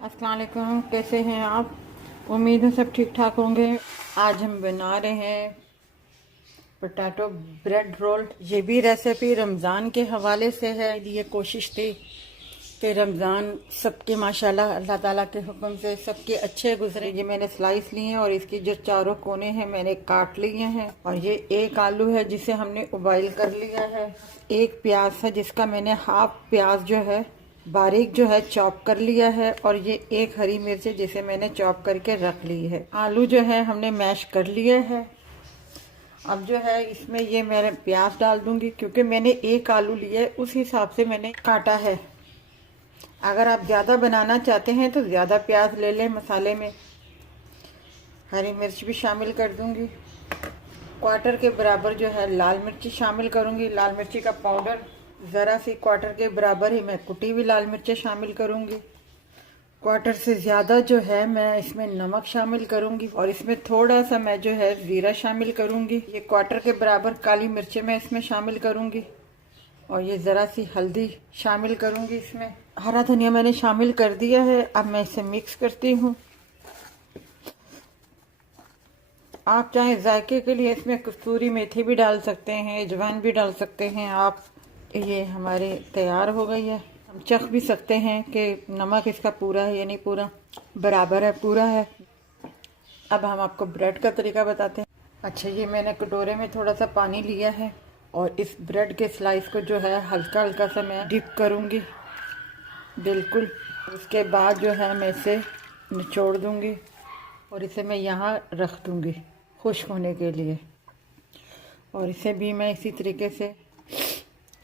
अस्सलाम वालेकुम, कैसे हैं आप? उम्मीद है सब ठीक ठाक होंगे। आज हम बना रहे हैं पोटैटो ब्रेड रोल। ये भी रेसिपी रमज़ान के हवाले से है। ये कोशिश थी कि रमज़ान सबके माशाल्लाह अल्लाह ताला के हुक्म से सबके अच्छे गुजरे। ये मैंने स्लाइस लिए हैं और इसकी जो चारों कोने हैं मैंने काट लिए हैं। और ये एक आलू है जिसे हमने उबाइल कर लिया है। एक प्याज है जिसका मैंने हाफ प्याज जो है बारीक जो है चॉप कर लिया है। और ये एक हरी मिर्च है जिसे मैंने चॉप करके रख ली है। आलू जो है हमने मैश कर लिया है। अब जो है इसमें ये मैं प्याज डाल दूंगी क्योंकि मैंने एक आलू लिया है, उस हिसाब से मैंने काटा है। अगर आप ज़्यादा बनाना चाहते हैं तो ज़्यादा प्याज ले लें मसाले में। हरी मिर्च भी शामिल कर दूंगी। क्वार्टर के बराबर जो है लाल मिर्ची शामिल करूंगी। लाल मिर्ची का पाउडर ज़रा सी क्वार्टर के बराबर ही मैं कुटी हुई लाल मिर्चें शामिल करूंगी। क्वार्टर से ज़्यादा जो है मैं इसमें नमक शामिल करूंगी और इसमें थोड़ा सा मैं जो है ज़ीरा शामिल करूंगी। ये क्वार्टर के बराबर काली मिर्चें मैं इसमें शामिल करूंगी और ये ज़रा सी हल्दी शामिल करूंगी। इसमें हरा धनिया मैंने शामिल कर दिया है। अब मैं इसे मिक्स करती हूँ। आप चाहे जायके के लिए इसमें कस्तूरी मेथी भी डाल सकते हैं, अजवाइन भी डाल सकते हैं आप। ये हमारे तैयार हो गई है। हम चख भी सकते हैं कि नमक इसका पूरा है या नहीं पूरा, बराबर है, पूरा है। अब हम आपको ब्रेड का तरीका बताते हैं। अच्छा, ये मैंने कटोरे में थोड़ा सा पानी लिया है और इस ब्रेड के स्लाइस को जो है हल्का हल्का सा मैं डिप करूँगी, बिल्कुल। उसके बाद जो है मैं इसे निचोड़ दूँगी और इसे मैं यहाँ रख दूँगी खुश्क होने के लिए। और इसे भी मैं इसी तरीके से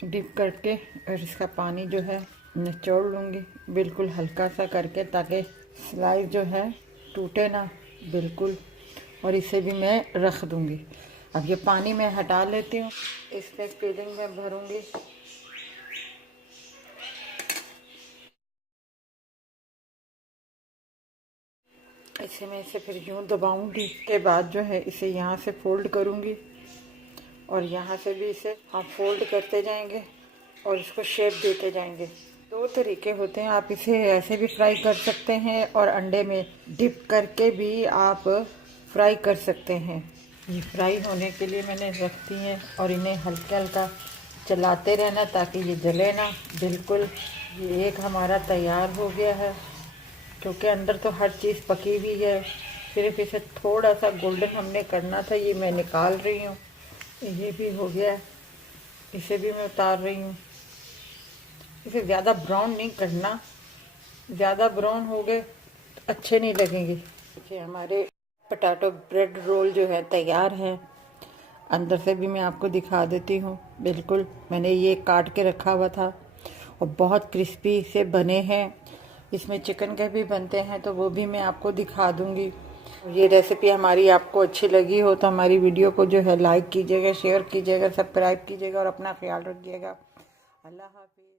डिप करके और इसका पानी जो है निचोड़ लूँगी, बिल्कुल हल्का सा करके, ताकि स्लाइस जो है टूटे ना, बिल्कुल। और इसे भी मैं रख दूँगी। अब ये पानी मैं हटा लेती हूँ। इसमें फिलिंग में भरूँगी। इसे फिर यूँ दबाऊँगी। इसके बाद जो है इसे यहाँ से फोल्ड करूँगी और यहाँ से भी इसे हम फोल्ड करते जाएंगे और इसको शेप देते जाएंगे। दो तरीके होते हैं, आप इसे ऐसे भी फ्राई कर सकते हैं और अंडे में डिप करके भी आप फ्राई कर सकते हैं। ये फ्राई होने के लिए मैंने रख दी हैं और इन्हें हल्का हल्का चलाते रहना ताकि ये जले ना, बिल्कुल। ये एक हमारा तैयार हो गया है क्योंकि अंदर तो हर चीज़ पकी हुई है, सिर्फ इसे थोड़ा सा गोल्डन हमने करना था। ये मैं निकाल रही हूँ। ये भी हो गया है, इसे भी मैं उतार रही हूँ। इसे ज़्यादा ब्राउन नहीं करना, ज़्यादा ब्राउन हो गए तो अच्छे नहीं लगेंगे। देखिए हमारे पोटैटो ब्रेड रोल जो है तैयार है। अंदर से भी मैं आपको दिखा देती हूँ। बिल्कुल मैंने ये काट के रखा हुआ था और बहुत क्रिस्पी से बने हैं। इसमें चिकन के भी बनते हैं तो वो भी मैं आपको दिखा दूँगी। ये रेसिपी हमारी आपको अच्छी लगी हो तो हमारी वीडियो को जो है लाइक कीजिएगा, शेयर कीजिएगा, सब्सक्राइब कीजिएगा और अपना ख्याल रखिएगा। अल्लाह हाफिज़।